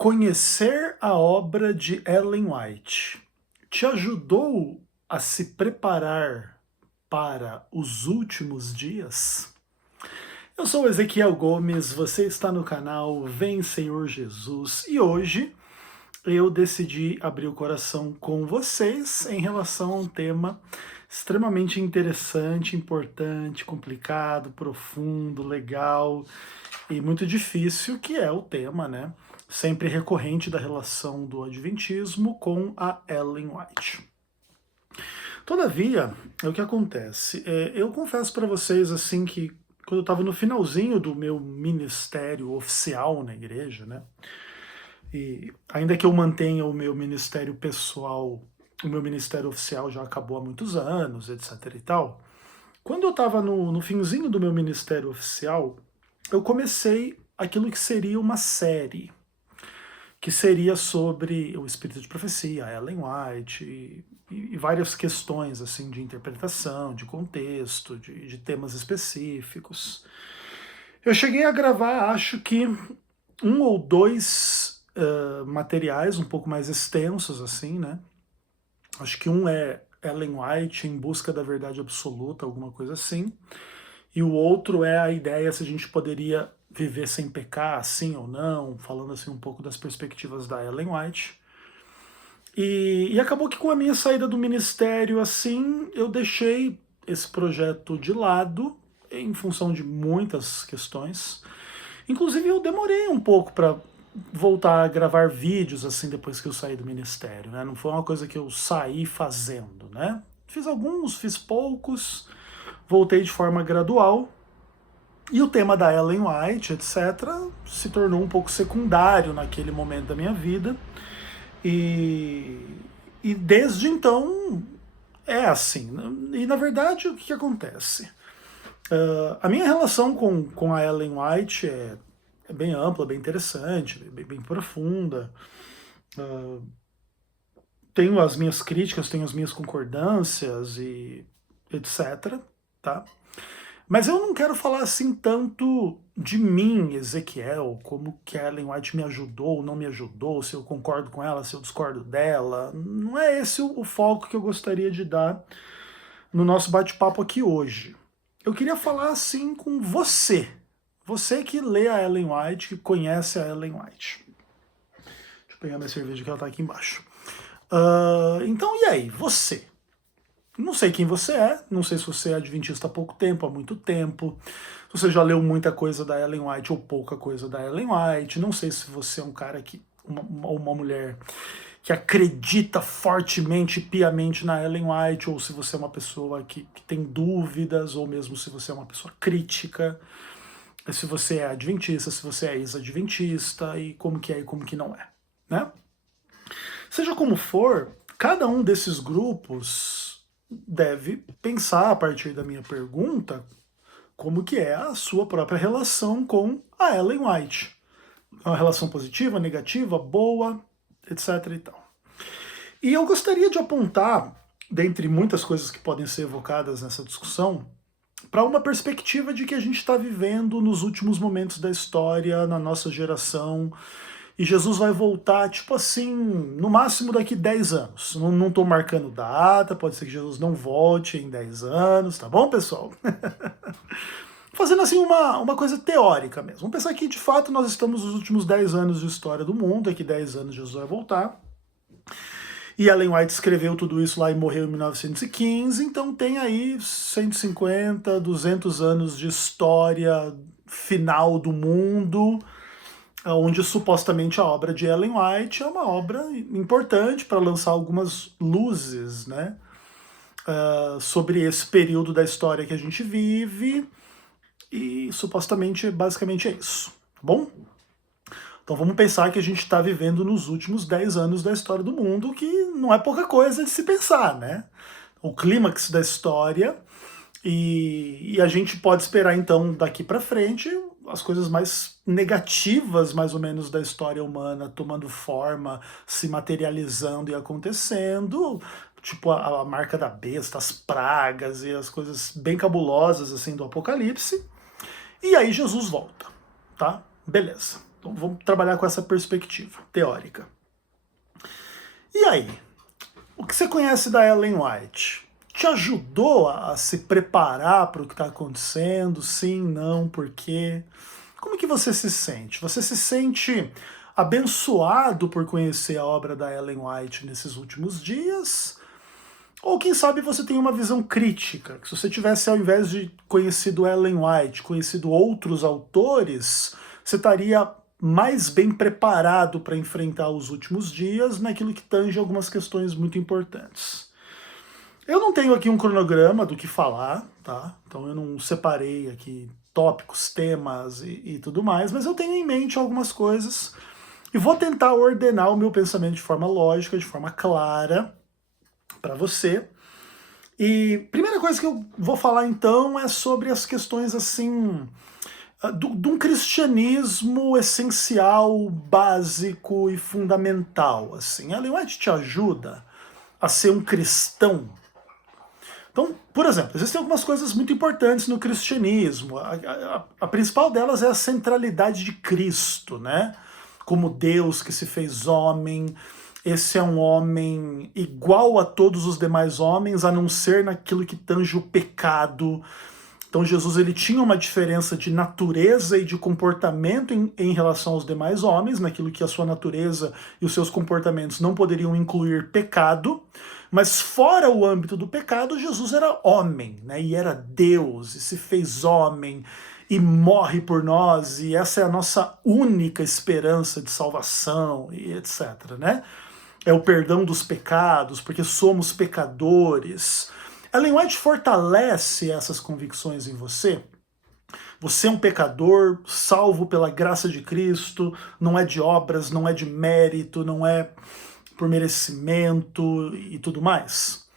Conhecer a obra de Ellen White te ajudou a se preparar para os últimos dias? Eu sou Ezequiel Gomes, você está no canal Vem Senhor Jesus e hoje eu decidi abrir o coração com vocês em relação a um tema extremamente interessante, importante, complicado, profundo, legal e muito difícil, que é o tema, né? Sempre recorrente da relação do Adventismo com a Ellen White. Todavia, o que acontece? Eu confesso para vocês assim que quando eu estava no finalzinho do meu ministério oficial na igreja, né? E ainda que eu mantenha o meu ministério pessoal, o meu ministério oficial já acabou há muitos anos, etc e tal. Quando eu estava no finzinho do meu ministério oficial, eu comecei aquilo que seria uma série, que seria sobre o espírito de profecia, Ellen White, e várias questões assim de interpretação, de contexto, de temas específicos. Eu cheguei a gravar, acho que um ou dois materiais um pouco mais extensos, assim, né? Acho que um é Ellen White em busca da verdade absoluta, alguma coisa assim. E o outro é a ideia se a gente poderia viver sem pecar, sim ou não, falando assim um pouco das perspectivas da Ellen White. E acabou que com a minha saída do ministério, assim, eu deixei esse projeto de lado em função de muitas questões. Inclusive eu demorei um pouco para voltar a gravar vídeos assim depois que eu saí do ministério, né? Não foi uma coisa que eu saí fazendo, né? Fiz alguns, fiz poucos, voltei de forma gradual. E o tema da Ellen White, etc., se tornou um pouco secundário naquele momento da minha vida. E, e desde então é assim. E na verdade, o que acontece? A minha relação com a Ellen White é bem ampla, bem interessante, bem profunda. Tenho as minhas críticas, tenho as minhas concordâncias e etc. Tá? Mas eu não quero falar assim tanto de mim, Ezequiel, como que a Ellen White me ajudou, não me ajudou, se eu concordo com ela, se eu discordo dela. Não é esse o foco que eu gostaria de dar no nosso bate-papo aqui hoje. Eu queria falar assim com você. Você que lê a Ellen White, que conhece a Ellen White. Deixa eu pegar minha cerveja que ela tá aqui embaixo. Então, e aí, você? Não sei quem você é, não sei se você é adventista há pouco tempo, há muito tempo, se você já leu muita coisa da Ellen White ou pouca coisa da Ellen White, não sei se você é um cara que, uma mulher que acredita fortemente, piamente na Ellen White, ou se você é uma pessoa que tem dúvidas, ou mesmo se você é uma pessoa crítica, se você é adventista, se você é ex-adventista, e como que é e como que não é, né? Seja como for, cada um desses grupos deve pensar a partir da minha pergunta como que é a sua própria relação com a Ellen White. Uma relação positiva, negativa, boa, etc e tal. E eu gostaria de apontar, dentre muitas coisas que podem ser evocadas nessa discussão, para uma perspectiva de que a gente está vivendo nos últimos momentos da história, na nossa geração, e Jesus vai voltar, tipo assim, no máximo daqui 10 anos. Não estou marcando data, pode ser que Jesus não volte em 10 anos, tá bom, pessoal? Fazendo assim uma coisa teórica mesmo. Vamos pensar que de fato nós estamos nos últimos 10 anos de história do mundo, daqui 10 anos Jesus vai voltar. E Ellen White escreveu tudo isso lá e morreu em 1915, então tem aí 150, 200 anos de história final do mundo, onde supostamente a obra de Ellen White é uma obra importante para lançar algumas luzes, né, sobre esse período da história que a gente vive, e supostamente, basicamente é isso, tá bom? Então vamos pensar que a gente está vivendo nos últimos 10 anos da história do mundo, que não é pouca coisa de se pensar, né? O clímax da história, e a gente pode esperar então daqui para frente as coisas mais negativas, mais ou menos, da história humana tomando forma, se materializando e acontecendo, tipo a marca da besta, as pragas e as coisas bem cabulosas assim do Apocalipse. E aí Jesus volta, tá? Beleza. Então vamos trabalhar com essa perspectiva teórica. E aí, o que você conhece da Ellen White? Te ajudou a se preparar para o que está acontecendo? Sim, não, por quê? Como que você se sente? Você se sente abençoado por conhecer a obra da Ellen White nesses últimos dias? Ou quem sabe você tem uma visão crítica, que se você tivesse, ao invés de conhecido Ellen White, conhecido outros autores, você estaria mais bem preparado para enfrentar os últimos dias naquilo que tange algumas questões muito importantes. Eu não tenho aqui um cronograma do que falar, tá? Então eu não separei aqui tópicos, temas e tudo mais, mas eu tenho em mente algumas coisas e vou tentar ordenar o meu pensamento de forma lógica, de forma clara, para você. E primeira coisa que eu vou falar então é sobre as questões assim de um cristianismo essencial, básico e fundamental. Assim, Ellen White te ajuda a ser um cristão. Então, por exemplo, existem algumas coisas muito importantes no cristianismo. A principal delas é a centralidade de Cristo, né? Como Deus que se fez homem. Esse é um homem igual a todos os demais homens, a não ser naquilo que tange o pecado. Então Jesus ele tinha uma diferença de natureza e de comportamento em relação aos demais homens, naquilo que a sua natureza e os seus comportamentos não poderiam incluir pecado, mas fora o âmbito do pecado, Jesus era homem, né? E era Deus, e se fez homem, e morre por nós, e essa é a nossa única esperança de salvação, e etc, né? É o perdão dos pecados, porque somos pecadores. Ellen White fortalece essas convicções em você. Você é um pecador, salvo pela graça de Cristo, não é de obras, não é de mérito, não é por merecimento e tudo mais.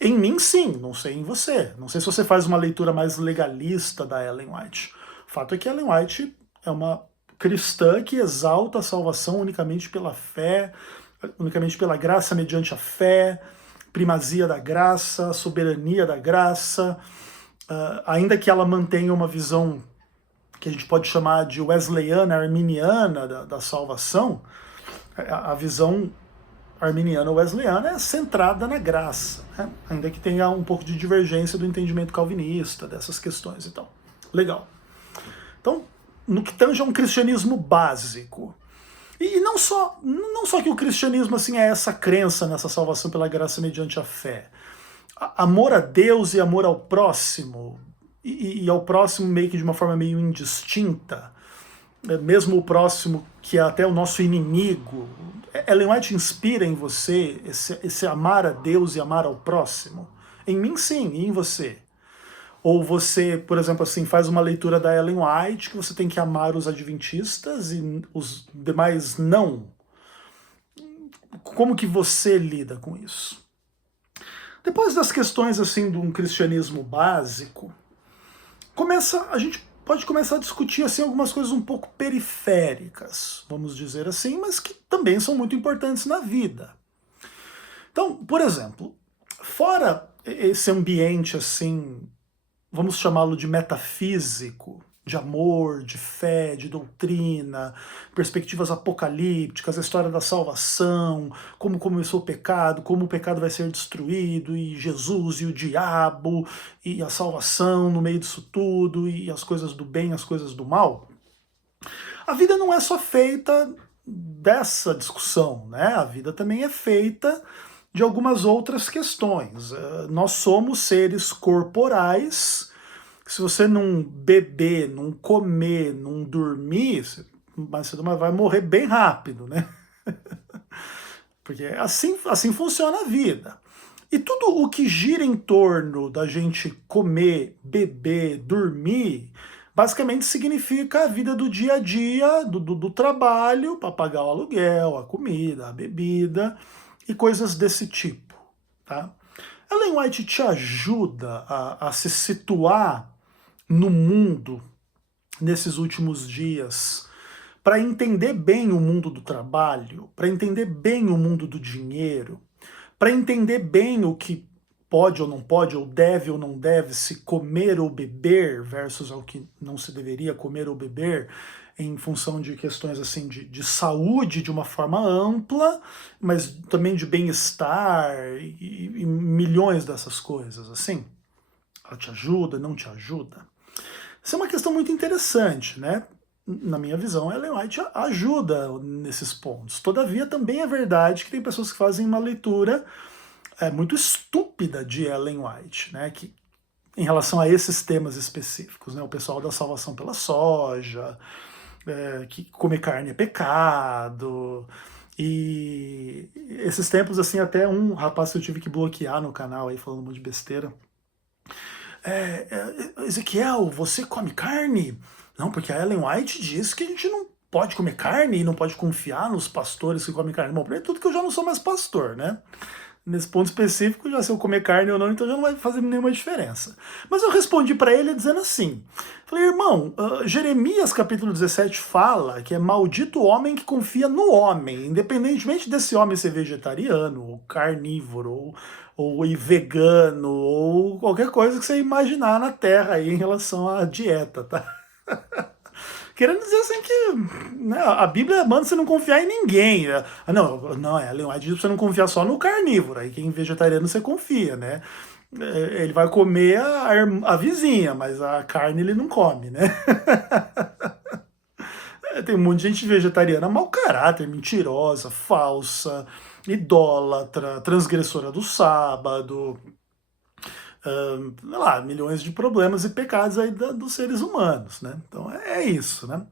Em mim, sim, não sei em você. Não sei se você faz uma leitura mais legalista da Ellen White. O fato é que Ellen White é uma cristã que exalta a salvação unicamente pela fé, unicamente pela graça mediante a fé, primazia da graça, soberania da graça, ainda que ela mantenha uma visão que a gente pode chamar de wesleyana, arminiana da salvação, a visão arminiana ou wesleyana é centrada na graça, né? Ainda que tenha um pouco de divergência do entendimento calvinista, dessas questões e tal. Legal. Então, no que tange a um cristianismo básico, e não só que o cristianismo assim é essa crença nessa salvação pela graça mediante a fé. Amor a Deus e amor ao próximo, e ao próximo meio que de uma forma meio indistinta, mesmo o próximo que é até o nosso inimigo. Ellen White inspira em você esse amar a Deus e amar ao próximo? Em mim sim, e em você? Ou você, por exemplo, assim, faz uma leitura da Ellen White que você tem que amar os adventistas e os demais não. Como que você lida com isso? Depois das questões assim de um cristianismo básico, a gente pode começar a discutir assim algumas coisas um pouco periféricas, vamos dizer assim, mas que também são muito importantes na vida. Então, por exemplo, fora esse ambiente assim, vamos chamá-lo de metafísico, de amor, de fé, de doutrina, perspectivas apocalípticas, a história da salvação, como começou o pecado, como o pecado vai ser destruído, e Jesus e o diabo, e a salvação no meio disso tudo, e as coisas do bem, as coisas do mal. A vida não é só feita dessa discussão, né? A vida também é feita de algumas outras questões. Nós somos seres corporais. Se você não beber, não comer, não dormir, você vai morrer bem rápido, né? Porque assim funciona a vida. E tudo o que gira em torno da gente comer, beber, dormir, basicamente significa a vida do dia a dia, do trabalho, para pagar o aluguel, a comida, a bebida e coisas desse tipo, tá? Ellen White te ajuda a se situar no mundo nesses últimos dias para entender bem o mundo do trabalho, para entender bem o mundo do dinheiro, para entender bem o que pode ou não pode, ou deve ou não deve se comer ou beber versus ao que não se deveria comer ou beber, em função de questões assim de saúde de uma forma ampla, mas também de bem-estar e milhões dessas coisas, assim. Ela te ajuda, não te ajuda? Isso é uma questão muito interessante, né? Na minha visão, a Ellen White ajuda nesses pontos. Todavia, também é verdade que tem pessoas que fazem uma leitura muito estúpida de Ellen White, né? Que, em relação a esses temas específicos, né? O pessoal da salvação pela soja, que comer carne é pecado, e esses tempos, assim, até um rapaz que eu tive que bloquear no canal aí, falando um monte de besteira. Ezequiel, você come carne? Não, porque a Ellen White diz que a gente não pode comer carne e não pode confiar nos pastores que comem carne. Bom, primeiro tudo que eu já não sou mais pastor, né? Nesse ponto específico, já se eu comer carne ou não, então já não vai fazer nenhuma diferença. Mas eu respondi para ele dizendo assim, falei, irmão, Jeremias capítulo 17 fala que é maldito o homem que confia no homem, independentemente desse homem ser vegetariano, ou carnívoro, ou vegano, ou qualquer coisa que você imaginar na Terra aí em relação à dieta, tá? Querendo dizer assim que, né, a Bíblia manda você não confiar em ninguém. Não, a Ellen White diz pra você não confiar só no carnívoro. Aí quem é vegetariano você confia, né? Ele vai comer a vizinha, mas a carne ele não come, né? Tem um monte de gente vegetariana mau caráter, mentirosa, falsa, idólatra, transgressora do sábado, sei lá, milhões de problemas e pecados aí dos seres humanos, né? Então é isso, né?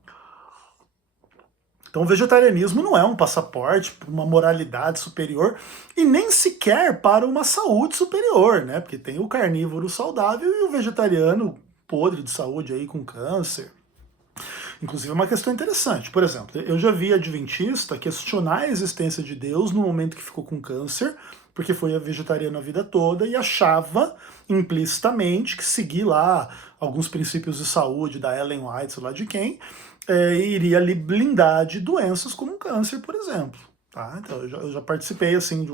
Então o vegetarianismo não é um passaporte para uma moralidade superior e nem sequer para uma saúde superior, né? Porque tem o carnívoro saudável e o vegetariano podre de saúde aí com câncer. Inclusive é uma questão interessante. Por exemplo, eu já vi adventista questionar a existência de Deus no momento que ficou com câncer, porque foi vegetariano a vida toda e achava implicitamente que seguir lá alguns princípios de saúde da Ellen White, sei lá de quem, iria lhe blindar de doenças como câncer, por exemplo. Tá? Então eu já participei assim de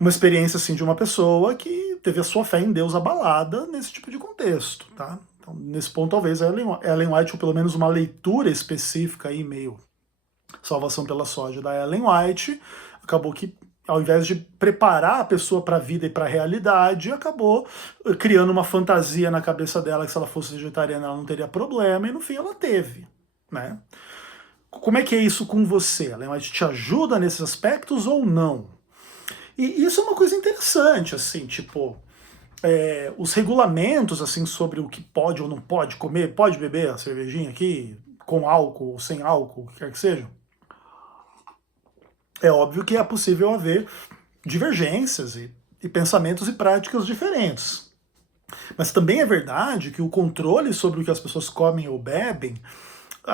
uma experiência assim de uma pessoa que teve a sua fé em Deus abalada nesse tipo de contexto, tá? Então, nesse ponto, talvez a Ellen White, ou pelo menos uma leitura específica aí, meio salvação pela soja da Ellen White, acabou que, ao invés de preparar a pessoa para a vida e para a realidade, acabou criando uma fantasia na cabeça dela que se ela fosse vegetariana ela não teria problema, e no fim ela teve, né? Como é que é isso com você? A Ellen White te ajuda nesses aspectos ou não? E isso é uma coisa interessante, assim, tipo, os regulamentos, assim, sobre o que pode ou não pode comer, pode beber a cervejinha aqui, com álcool ou sem álcool, o que quer que seja. É óbvio que é possível haver divergências e pensamentos e práticas diferentes. Mas também é verdade que o controle sobre o que as pessoas comem ou bebem,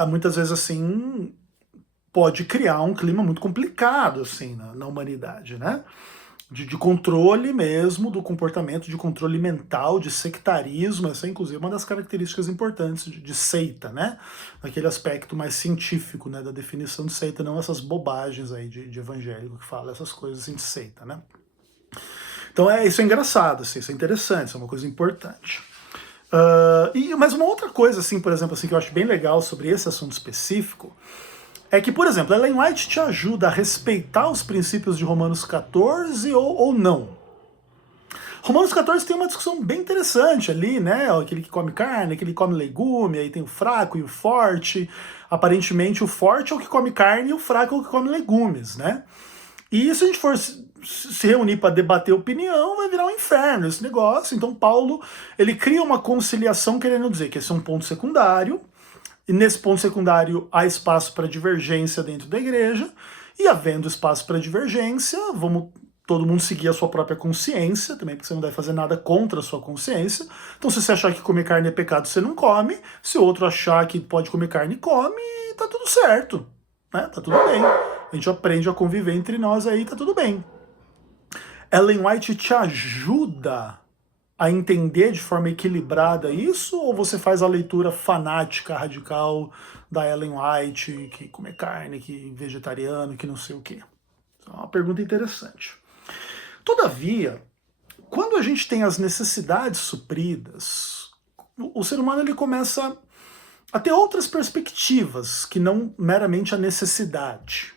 muitas vezes, assim, pode criar um clima muito complicado, assim, na humanidade, né? De controle mesmo do comportamento, de controle mental, de sectarismo. Essa é inclusive uma das características importantes de seita, né? Naquele aspecto mais científico, né, da definição de seita, não essas bobagens aí de evangélico que fala essas coisas assim de seita, né? Então isso é engraçado, assim, isso é interessante, isso é uma coisa importante. Mas uma outra coisa, assim, por exemplo, assim, que eu acho bem legal sobre esse assunto específico, é que, por exemplo, Ellen White te ajuda a respeitar os princípios de Romanos 14 ou não. Romanos 14 tem uma discussão bem interessante ali, né? Aquele que come carne, aquele que come legume, aí tem o fraco e o forte. Aparentemente o forte é o que come carne e o fraco é o que come legumes, né? E se a gente for se reunir para debater opinião, vai virar um inferno esse negócio. Então Paulo, ele cria uma conciliação querendo dizer que esse é um ponto secundário, e nesse ponto secundário há espaço para divergência dentro da igreja, e havendo espaço para divergência, vamos todo mundo seguir a sua própria consciência, também porque você não deve fazer nada contra a sua consciência. Então se você achar que comer carne é pecado, você não come. Se o outro achar que pode comer carne, come, e tá tudo certo, né? Tá tudo bem. A gente aprende a conviver entre nós aí, tá tudo bem. Ellen White te ajuda a entender de forma equilibrada isso, ou você faz a leitura fanática, radical da Ellen White, que come carne, que vegetariano, que não sei o quê? É uma pergunta interessante. Todavia, quando a gente tem as necessidades supridas, o ser humano ele começa a ter outras perspectivas, que não meramente a necessidade.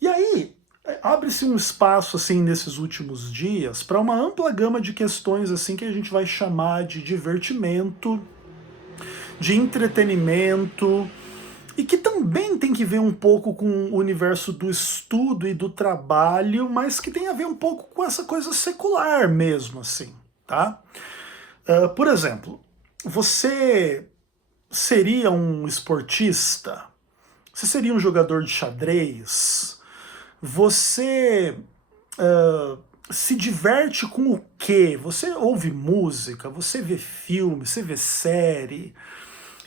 E aí, abre-se um espaço assim nesses últimos dias para uma ampla gama de questões assim que a gente vai chamar de divertimento, de entretenimento, e que também tem que ver um pouco com o universo do estudo e do trabalho, mas que tem a ver um pouco com essa coisa secular mesmo, assim, tá? Por exemplo, você seria um esportista? Você seria um jogador de xadrez? Você se diverte com o quê? Você ouve música? Você vê filme? Você vê série?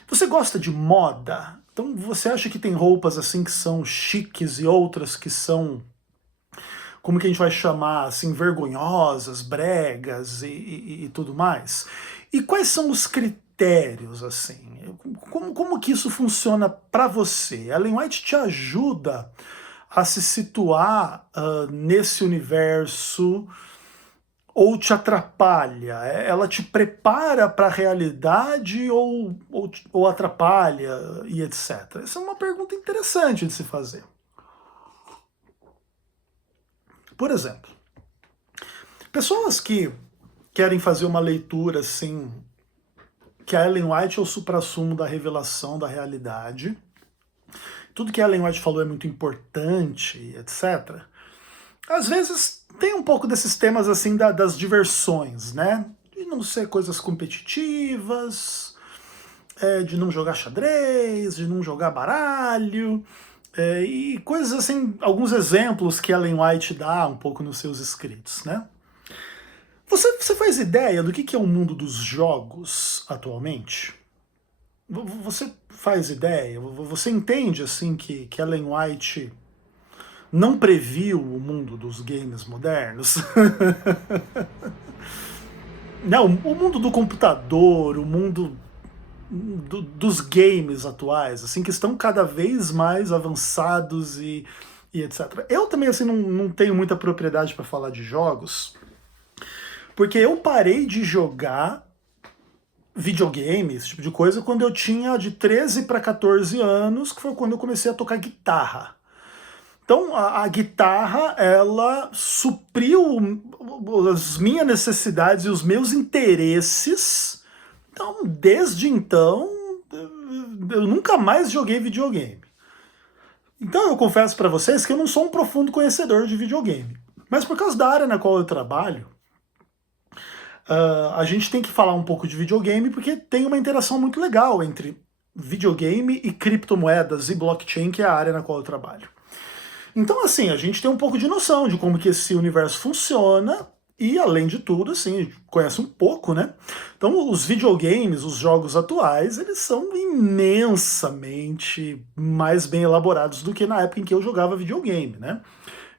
Você gosta de moda? Então você acha que tem roupas assim que são chiques e outras que são, como que a gente vai chamar, assim, vergonhosas, bregas e tudo mais? E quais são os critérios, assim? Como que isso funciona para você? Ellen White te ajuda a se situar nesse universo ou te atrapalha? Ela te prepara para a realidade ou atrapalha e etc? Essa é uma pergunta interessante de se fazer. Por exemplo, pessoas que querem fazer uma leitura assim, que a Ellen White é o suprassumo da revelação da realidade, tudo que a Ellen White falou é muito importante, etc. Às vezes tem um pouco desses temas assim das diversões, né? De não ser coisas competitivas, de não jogar xadrez, de não jogar baralho, e coisas assim, alguns exemplos que Ellen White dá um pouco nos seus escritos, né? Você faz ideia do que é o mundo dos jogos atualmente? Você faz ideia? Você entende assim que Ellen White não previu o mundo dos games modernos? Não, o mundo do computador, o mundo dos games atuais, assim, que estão cada vez mais avançados e etc. Eu também assim não tenho muita propriedade para falar de jogos, porque eu parei de jogar videogame, esse tipo de coisa, quando eu tinha de 13 para 14 anos, que foi quando eu comecei a tocar guitarra. Então a guitarra, ela supriu as minhas necessidades e os meus interesses. Então, desde então, eu nunca mais joguei videogame. Então eu confesso para vocês que eu não sou um profundo conhecedor de videogame. Mas por causa da área na qual eu trabalho, a gente tem que falar um pouco de videogame porque tem uma interação muito legal entre videogame e criptomoedas e blockchain, que é a área na qual eu trabalho. Então, assim, a gente tem um pouco de noção de como que esse universo funciona e, além de tudo, assim, a gente conhece um pouco, né? Então, os videogames, os jogos atuais, eles são imensamente mais bem elaborados do que na época em que eu jogava videogame, né?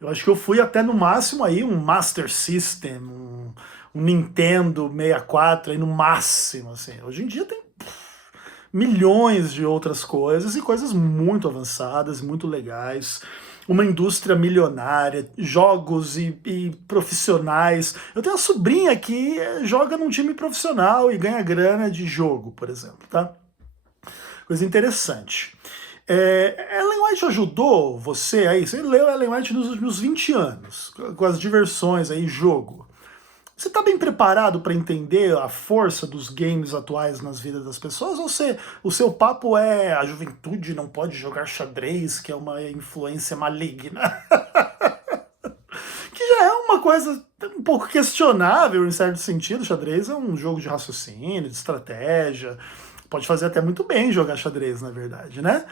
Eu acho que eu fui até no máximo aí um Master System, um Nintendo 64, aí no máximo, assim. Hoje em dia tem milhões de outras coisas e coisas muito avançadas, muito legais, uma indústria milionária, jogos e profissionais. Eu tenho uma sobrinha que joga num time profissional e ganha grana de jogo, por exemplo, tá? Coisa interessante. Ellen White ajudou você aí? Você leu Ellen White nos últimos 20 anos, com as diversões aí, jogo. Você está bem preparado para entender a força dos games atuais nas vidas das pessoas? Ou o seu papo é a juventude não pode jogar xadrez, que é uma influência maligna? Que já é uma coisa um pouco questionável em certo sentido. Xadrez é um jogo de raciocínio, de estratégia. Pode fazer até muito bem jogar xadrez, na verdade, né?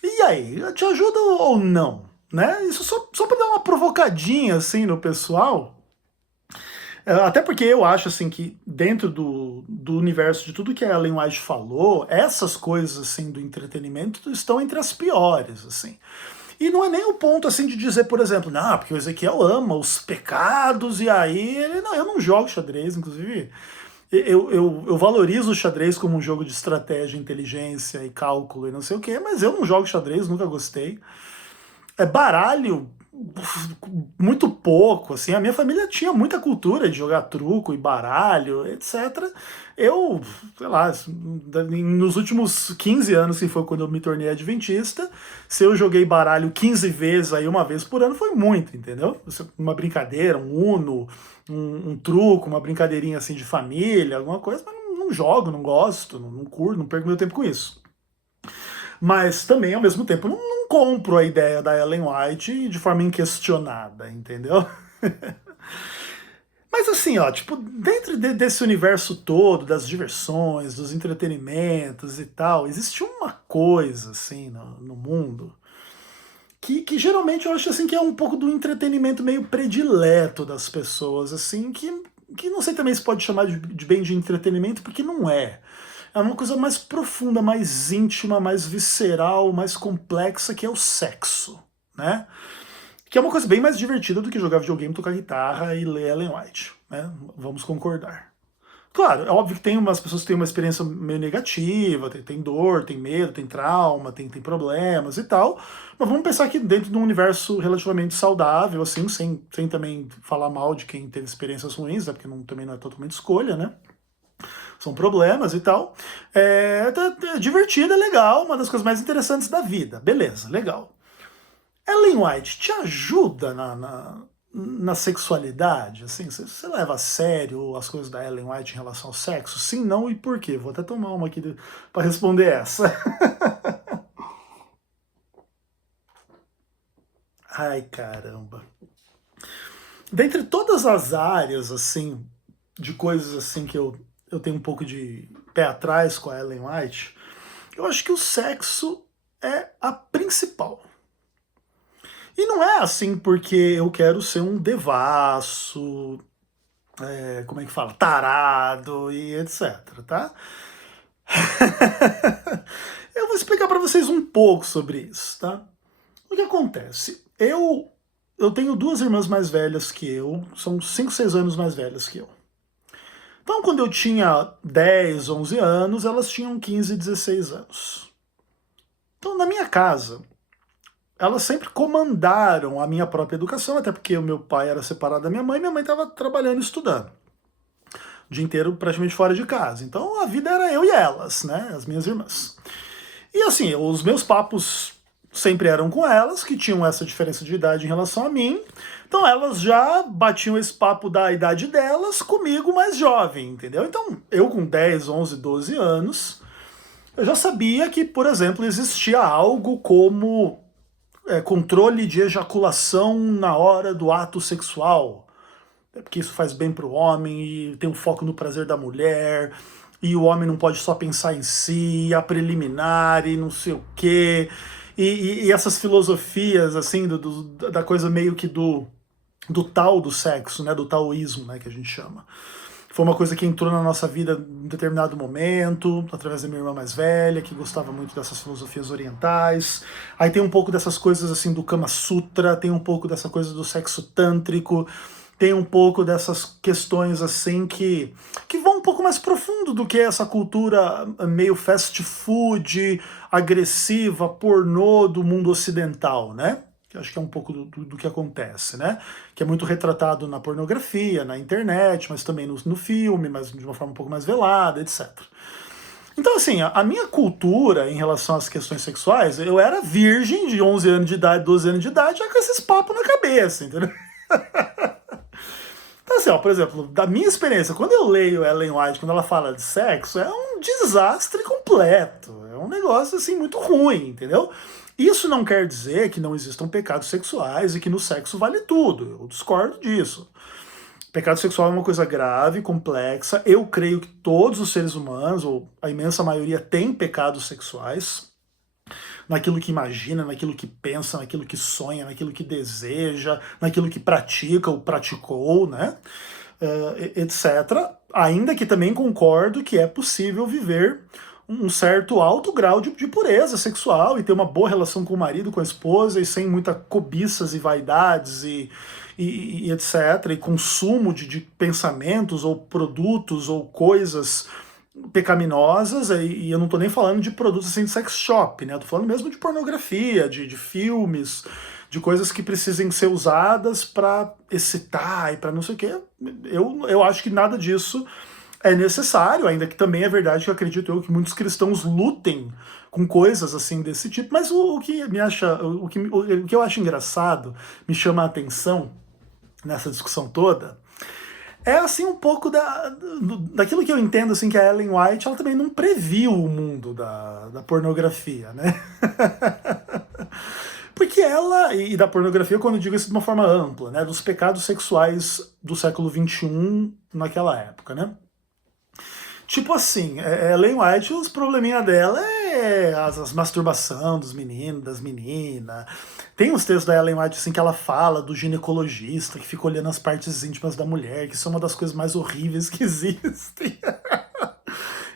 E aí, te ajuda ou não? Né? Isso só para dar uma provocadinha assim no pessoal. Até porque eu acho assim que dentro do universo de tudo que a Ellen White falou, essas coisas assim do entretenimento estão entre as piores, assim. E não é nem o ponto assim de dizer, por exemplo, não, porque o Ezequiel ama os pecados e aí ele, não, eu não jogo xadrez, inclusive eu valorizo o xadrez como um jogo de estratégia, inteligência e cálculo e não sei o quê, mas eu não jogo xadrez, nunca gostei. Baralho, muito pouco, assim, a minha família tinha muita cultura de jogar truco e baralho, etc. Eu, sei lá, nos últimos 15 anos, que foi quando eu me tornei adventista, se eu joguei baralho 15 vezes aí, uma vez por ano, foi muito, entendeu? Uma brincadeira, um uno, um truco, uma brincadeirinha assim de família, alguma coisa, mas não jogo, não gosto, não curto, não perco meu tempo com isso. Mas também, ao mesmo tempo, não compro a ideia da Ellen White de forma inquestionada, entendeu? Mas assim, ó, tipo, dentro desse universo todo, das diversões, dos entretenimentos e tal, existe uma coisa, assim, no mundo, que geralmente eu acho, assim, que é um pouco do entretenimento meio predileto das pessoas, assim, que não sei também se pode chamar de bem de entretenimento, porque não é. É uma coisa mais profunda, mais íntima, mais visceral, mais complexa, que é o sexo, né? Que é uma coisa bem mais divertida do que jogar videogame, tocar guitarra e ler Ellen White, né? Vamos concordar. Claro, é óbvio que tem umas pessoas que têm uma experiência meio negativa, tem dor, tem medo, tem trauma, tem problemas e tal, mas vamos pensar que dentro de um universo relativamente saudável, assim, sem também falar mal de quem teve experiências ruins, né, porque também não é totalmente escolha, né? São problemas e tal. É divertido, é legal, uma das coisas mais interessantes da vida. Beleza, legal. Ellen White te ajuda na sexualidade? Assim, você leva a sério as coisas da Ellen White em relação ao sexo? Sim, não e por quê? Vou até tomar uma aqui para responder essa. Ai, caramba. Dentre todas as áreas, assim, de coisas assim que eu tenho um pouco de pé atrás com a Ellen White, eu acho que o sexo é a principal. E não é assim porque eu quero ser um devasso, como é que fala? Tarado e etc, tá? Eu vou explicar para vocês um pouco sobre isso, tá? O que acontece? Eu tenho duas irmãs mais velhas que eu, são 5, 6 anos mais velhas que eu. Então, quando eu tinha 10, 11 anos, elas tinham 15, 16 anos. Então, na minha casa, elas sempre comandaram a minha própria educação, até porque o meu pai era separado da minha mãe estava trabalhando e estudando. O dia inteiro praticamente fora de casa. Então a vida era eu e elas, né? As minhas irmãs. E assim, os meus papos sempre eram com elas, que tinham essa diferença de idade em relação a mim. Então elas já batiam esse papo da idade delas comigo mais jovem, entendeu? Então eu com 10, 11, 12 anos, eu já sabia que, por exemplo, existia algo como controle de ejaculação na hora do ato sexual, porque isso faz bem para o homem e tem um foco no prazer da mulher, e o homem não pode só pensar em si, a preliminar e não sei o quê, e essas filosofias assim da coisa meio que do tal do sexo, né, do taoísmo, né, que a gente chama. Foi uma coisa que entrou na nossa vida em determinado momento, através da minha irmã mais velha, que gostava muito dessas filosofias orientais. Aí tem um pouco dessas coisas assim do Kama Sutra, tem um pouco dessa coisa do sexo tântrico, tem um pouco dessas questões assim que vão um pouco mais profundo do que essa cultura meio fast food, agressiva, pornô do mundo ocidental, né? Que acho que é um pouco do que acontece, né? Que é muito retratado na pornografia, na internet, mas também no filme, mas de uma forma um pouco mais velada, etc. Então, assim, a minha cultura em relação às questões sexuais, eu era virgem de 11 anos de idade, 12 anos de idade, já com esses papos na cabeça, entendeu? Então, assim, ó, por exemplo, da minha experiência, quando eu leio Ellen White, quando ela fala de sexo, é um desastre completo. É um negócio, assim, muito ruim, entendeu? Isso não quer dizer que não existam pecados sexuais e que no sexo vale tudo. Eu discordo disso. Pecado sexual é uma coisa grave, complexa. Eu creio que todos os seres humanos, ou a imensa maioria, têm pecados sexuais. Naquilo que imagina, naquilo que pensa, naquilo que sonha, naquilo que deseja, naquilo que pratica ou praticou, né? Etc. Ainda que também concordo que é possível viver um certo alto grau de pureza sexual e ter uma boa relação com o marido, com a esposa, e sem muita cobiças e vaidades e etc. E consumo de pensamentos ou produtos ou coisas pecaminosas, e eu não tô nem falando de produtos assim de sex shop, né? Eu tô falando mesmo de pornografia, de filmes, de coisas que precisem ser usadas para excitar e para não sei o quê. Eu acho que nada disso é necessário, ainda que também é verdade que eu acredito eu que muitos cristãos lutem com coisas assim desse tipo, mas o que me acha, o que eu acho engraçado, me chama a atenção nessa discussão toda, é assim um pouco daquilo que eu entendo assim que a Ellen White ela também não previu o mundo da pornografia, né? Porque ela, e da pornografia, quando eu digo isso de uma forma ampla, né, dos pecados sexuais do século XXI naquela época, né? Tipo assim, Ellen White, os probleminha dela é as masturbação dos meninos, das meninas. Tem uns textos da Ellen White assim que ela fala do ginecologista que fica olhando as partes íntimas da mulher, que isso é uma das coisas mais horríveis que existem.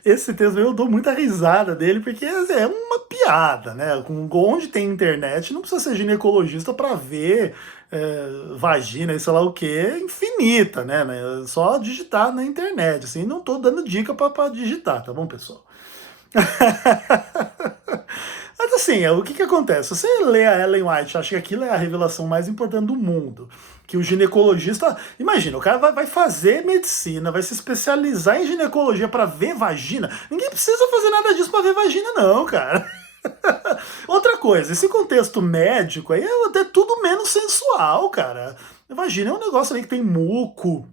Esse texto eu dou muita risada dele, porque é uma piada, né? Onde tem internet, não precisa ser ginecologista para ver vagina e sei lá o que, infinita, né? É só digitar na internet, assim, não tô dando dica para digitar, tá bom, pessoal? Mas assim, o que acontece? Você lê a Ellen White, acha que aquilo é a revelação mais importante do mundo, que o ginecologista... Imagina, o cara vai fazer medicina, vai se especializar em ginecologia para ver vagina. Ninguém precisa fazer nada disso para ver vagina não, cara. Outra coisa, esse contexto médico aí é até tudo menos sensual, cara. Vagina é um negócio ali que tem muco,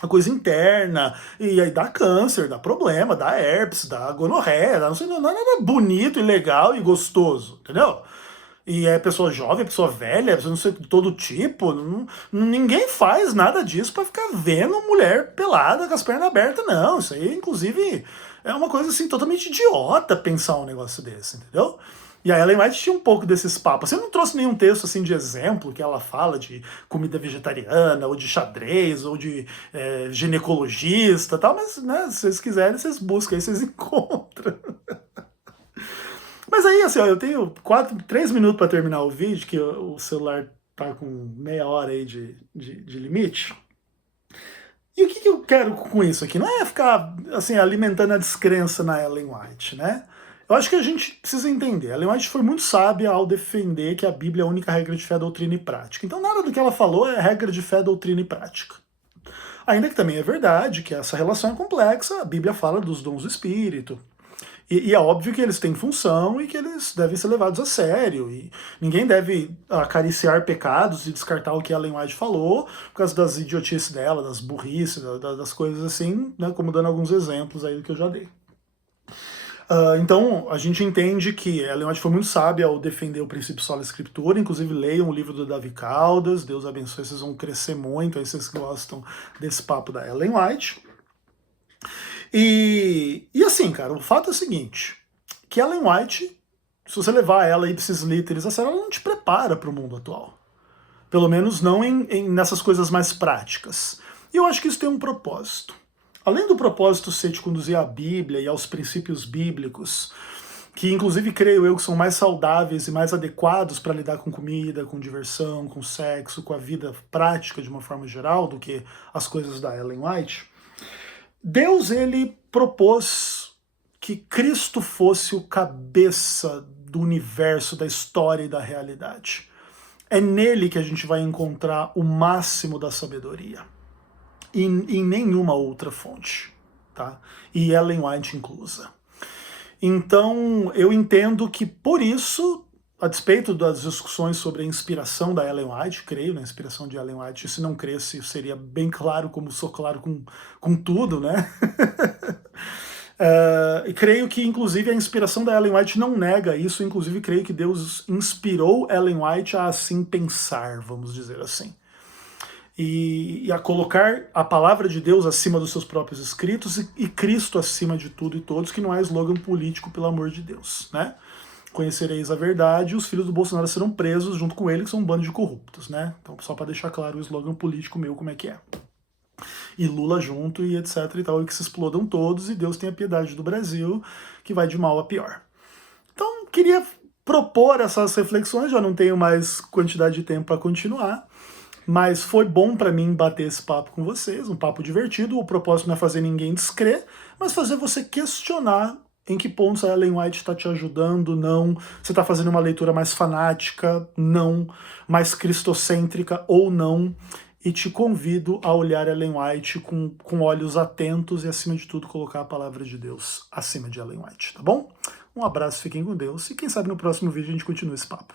a coisa interna, e aí dá câncer, dá problema, dá herpes, dá gonorreia, não sei, não é nada bonito e legal e gostoso, entendeu? E é pessoa jovem, pessoa velha, pessoa não sei, de todo tipo, ninguém faz nada disso pra ficar vendo mulher pelada com as pernas abertas, não. Isso aí, inclusive, é uma coisa assim totalmente idiota pensar um negócio desse, entendeu? E a Ellen White tinha um pouco desses papos. Você não trouxe nenhum texto assim de exemplo que ela fala de comida vegetariana, ou de xadrez, ou de ginecologista e tal, mas né, se vocês quiserem, vocês buscam aí, vocês encontram. Mas aí, assim, ó, eu tenho 3 minutos para terminar o vídeo, que o celular tá com meia hora aí de limite. E o que eu quero com isso aqui? Não é ficar, assim, alimentando a descrença na Ellen White, né? Eu acho que a gente precisa entender. A Ellen White foi muito sábia ao defender que a Bíblia é a única regra de fé, doutrina e prática. Então nada do que ela falou é regra de fé, doutrina e prática. Ainda que também é verdade que essa relação é complexa, a Bíblia fala dos dons do Espírito. E é óbvio que eles têm função e que eles devem ser levados a sério. E ninguém deve acariciar pecados e descartar o que a Ellen White falou por causa das idiotices dela, das burrices, das coisas assim, né, como dando alguns exemplos aí do que eu já dei. Então, a gente entende que a Ellen White foi muito sábia ao defender o princípio sola escritura, inclusive leiam o livro do Davi Caldas, Deus abençoe, vocês vão crescer muito, aí vocês gostam desse papo da Ellen White. E assim, cara, o fato é o seguinte, que Ellen White, se você levar ela ipsis literis a sério, ela não te prepara para o mundo atual. Pelo menos não nessas coisas mais práticas. E eu acho que isso tem um propósito. Além do propósito ser de conduzir à Bíblia e aos princípios bíblicos, que inclusive creio eu que são mais saudáveis e mais adequados para lidar com comida, com diversão, com sexo, com a vida prática de uma forma geral, do que as coisas da Ellen White, Deus, ele propôs que Cristo fosse o cabeça do universo, da história e da realidade. É nele que a gente vai encontrar o máximo da sabedoria. E em nenhuma outra fonte. Tá? E Ellen White inclusa. Então, eu entendo que, por isso, a despeito das discussões sobre a inspiração da Ellen White, creio na inspiração de Ellen White, e se não cresce, seria bem claro, como sou claro com tudo, né? E creio que, inclusive, a inspiração da Ellen White não nega isso, inclusive creio que Deus inspirou Ellen White a assim pensar, vamos dizer assim. E a colocar a palavra de Deus acima dos seus próprios escritos e Cristo acima de tudo e todos, que não é slogan político, pelo amor de Deus, né? Conhecereis a verdade e os filhos do Bolsonaro serão presos junto com ele, que são um bando de corruptos, né? Então, só para deixar claro o slogan político meu, como é que é. E Lula junto e etc e tal, e que se explodam todos e Deus tenha piedade do Brasil, que vai de mal a pior. Então, queria propor essas reflexões, já não tenho mais quantidade de tempo para continuar, mas foi bom para mim bater esse papo com vocês, um papo divertido. O propósito não é fazer ninguém descrer, mas fazer você questionar Em que pontos a Ellen White está te ajudando? Não. Você está fazendo uma leitura mais fanática? Não. Mais cristocêntrica ou não? E te convido a olhar Ellen White com olhos atentos e, acima de tudo, colocar a palavra de Deus acima de Ellen White, tá bom? Um abraço, fiquem com Deus e quem sabe no próximo vídeo a gente continua esse papo.